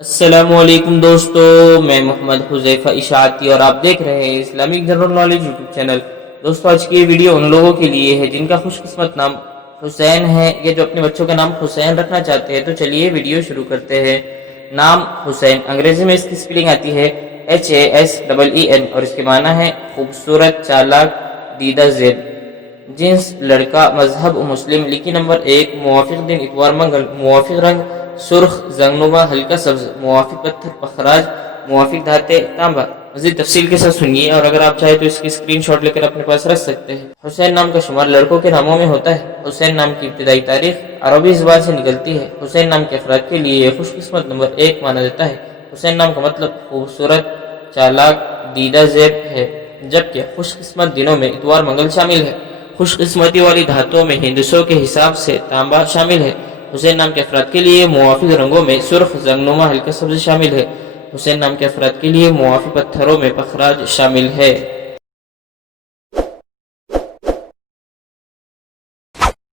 السلام علیکم دوستو، میں محمد حذیفہ اشاعتی اور آپ دیکھ رہے ہیں Islamic general knowledge YouTube channel. دوستو آج کی یہ ویڈیو ان لوگوں کے لیے ہے جن کا خوش قسمت نام حسین ہے یا جو اپنے بچوں کا نام حسین رکھنا چاہتے ہیں۔ تو چلیے ویڈیو شروع کرتے ہیں۔ نام حسین، انگریزی میں اس کی سپیلنگ آتی ہے HASEEN اور اس کے معنی ہے خوبصورت، چالاک، دیدہ زیب۔ جنس لڑکا، مذہب مسلم، لکی نمبر 1، موافق دن اتوار منگل، موافق رنگ سرخ زنگنما ہلکا سبز، موافق پتھر پخراج، موافق دھاتیں تانبا۔ مزید تفصیل کے ساتھ سنیے اور اگر آپ چاہیں تو اس کی اسکرین شاٹ لے کر اپنے پاس رکھ سکتے ہیں۔ حسین نام کا شمار لڑکوں کے ناموں میں ہوتا ہے۔ حسین نام کی ابتدائی تاریخ عربی زبان سے نکلتی ہے۔ حسین نام کے افراد کے لیے یہ خوش قسمت نمبر 1 مانا جاتا ہے۔ حسین نام کا مطلب خوبصورت، چالاک، دیدہ زیب ہے، جبکہ خوش قسمت دنوں میں اتوار منگل شامل ہے۔ خوش قسمتی والی دھاتوں میں ہندسوں کے حساب سے تانبا شامل ہے۔ حسین نام کے افراد کے لیے موافق رنگوں میں سرخ زنگنما ہلکا سبز شامل ہے۔ حسین نام کے افراد کے لیے موافق پتھروں میں پخراج شامل ہے۔